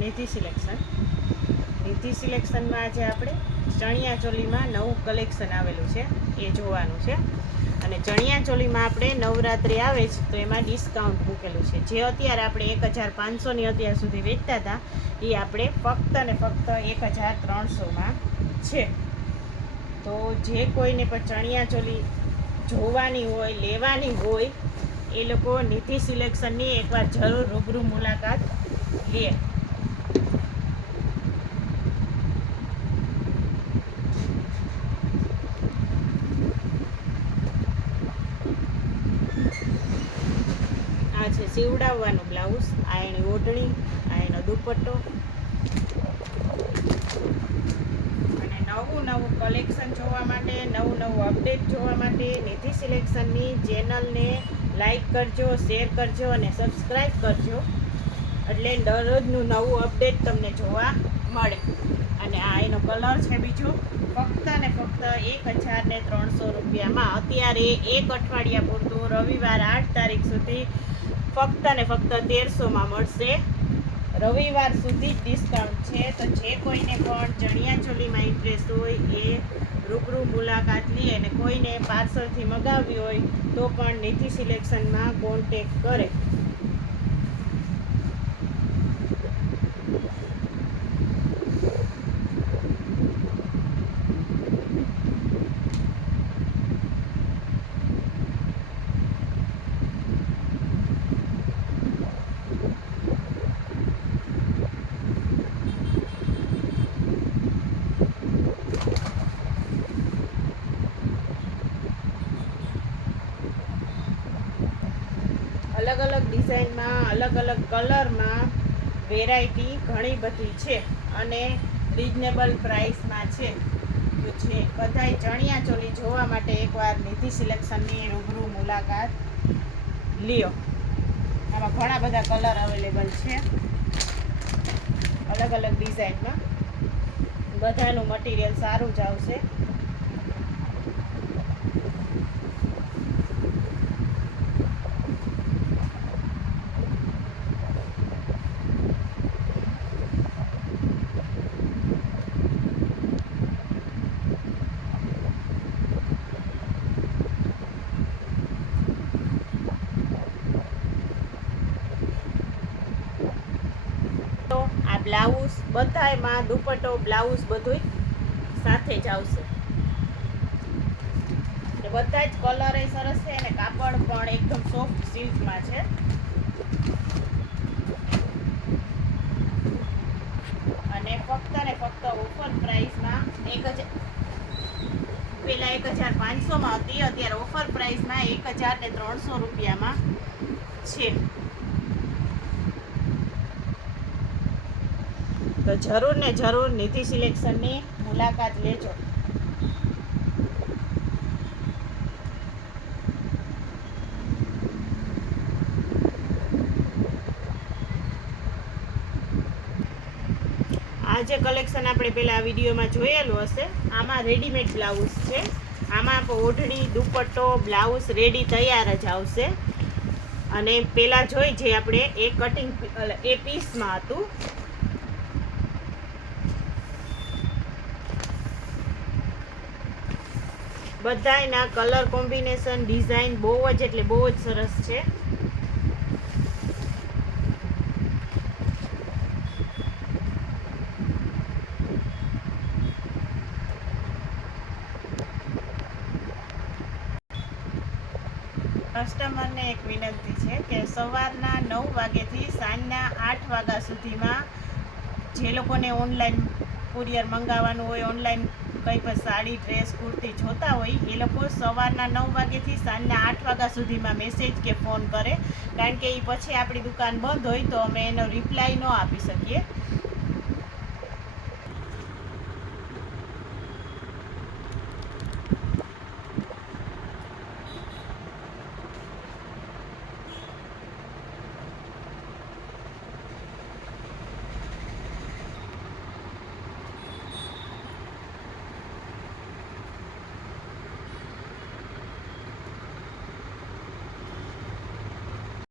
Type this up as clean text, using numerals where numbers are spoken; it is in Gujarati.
નિધિ સિલેક્શનમાં આજે આપણે ચણિયા ચોલીમાં નવું કલેક્શન આવેલું છે એ જોવાનું છે. અને ચણિયા ચોલીમાં આપણે નવરાત્રિ આવે છે તો એમાં ડિસ્કાઉન્ટ મૂકેલું છે. જે અત્યારે આપણે 1500ની અત્યાર સુધી વેચતા હતા એ આપણે ફક્ત ને ફક્ત 1300માં છે. તો જે કોઈને પણ ચણિયા ચોલી જોવાની હોય, લેવાની હોય, એ લોકો નિધિ સિલેક્શનની એકવાર જરૂર રૂબરૂ મુલાકાત લે. આ છે સીવડાવવાનું બ્લાઉઝ, આ એની ઓઢણી, આ એનો દુપટ્ટો. અને નવું કલેક્શન જોવા માટે, નવું અપડેટ જોવા માટે નિધિ સિલેક્શનની ચેનલને લાઈક કરજો, શેર કરજો અને સબસ્ક્રાઈબ કરજો, એટલે દરરોજનું નવું અપડેટ તમને જોવા મળે. અને આ એનો કલર છે બીજો, ફક્ત ને ફક્ત 1300 રૂપિયામાં અત્યારે એક અઠવાડિયા પૂરતું રવિવાર 8 તારીખ સુધી ફક્ત ને ફક્ત 1300માં મળશે. રવિવાર સુધી જ ડિસ્કાઉન્ટ છે. તો જે કોઈને પણ ચણિયા ચોલીમાં ઇન્ટરેસ્ટ હોય એ રૂબરૂ મુલાકાત લે. અને કોઈને પાર્સલથી મગાવવી હોય તો પણ નિધિ સિલેક્શનમાં કોન્ટેક કરે. અલગ અલગ ડિઝાઇનમાં, અલગ અલગ કલરમાં વેરાયટી ઘણી બધી છે અને રિઝનેબલ પ્રાઇસમાં છે. તો છે બધાય ચણિયા ચોલી જોવા માટે એકવાર નિધિ સિલેક્શનની રૂબરૂ મુલાકાત લ્યો. આમાં ઘણા બધા કલર અવેલેબલ છે, અલગ અલગ ડિઝાઇનમાં. બધાનું મટીરિયલ સારું જ આવશે. આ બ્લાઉઝ બધાયમાં દુપટ્ટો, બ્લાઉઝ બધું સાથે જ આવશે. બધા જ કલર એ સરસ છે અને કાપડ પણ એકદમ સોફ્ટ સિલ્કમાં છે. અને ફક્ત ને ફક્ત ઓફર પ્રાઇસમાં પેલા 1500માં હતી, અત્યારે ઓફર પ્રાઇસમાં 1300 રૂપિયામાં છે. તો જરૂર ને જરૂર નિધિ સિલેક્શનની મુલાકાત લેજો. આ જે કલેક્શન આપણે પહેલાં વિડીયોમાં જોયેલું હશે, આમાં રેડીમેડ બ્લાઉઝ છે. આમાં ઓઢણી, દુપટ્ટો, બ્લાઉઝ રેડી તૈયાર જ આવશે. અને પહેલાં જોઈ જે આપણે એ કટિંગ એ પીસમાં હતું. બધાયના કલર કોમ્બિનેશન, ડિઝાઇન બહુ જ એટલે બહુ જ સરસ છે. કસ્ટમરને એક વિનંતી છે કે સવારના 9 વાગ્યાથી સાંજના 8 વાગ્યા સુધીમાં જે લોકોને ઓનલાઈન કુરિયર મંગાવવાનું હોય, ઓનલાઈન કંઈ પણ સાડી, ડ્રેસ, કુર્તી જોતા હોય, એ લોકો સવારના 9 વાગ્યાથી સાંજના 8 વાગ્યા સુધીમાં મેસેજ કે ફોન કરે. કારણ કે એ પછી આપણી દુકાન બંધ હોય તો અમે એનો રિપ્લાય ન આપી શકીએ.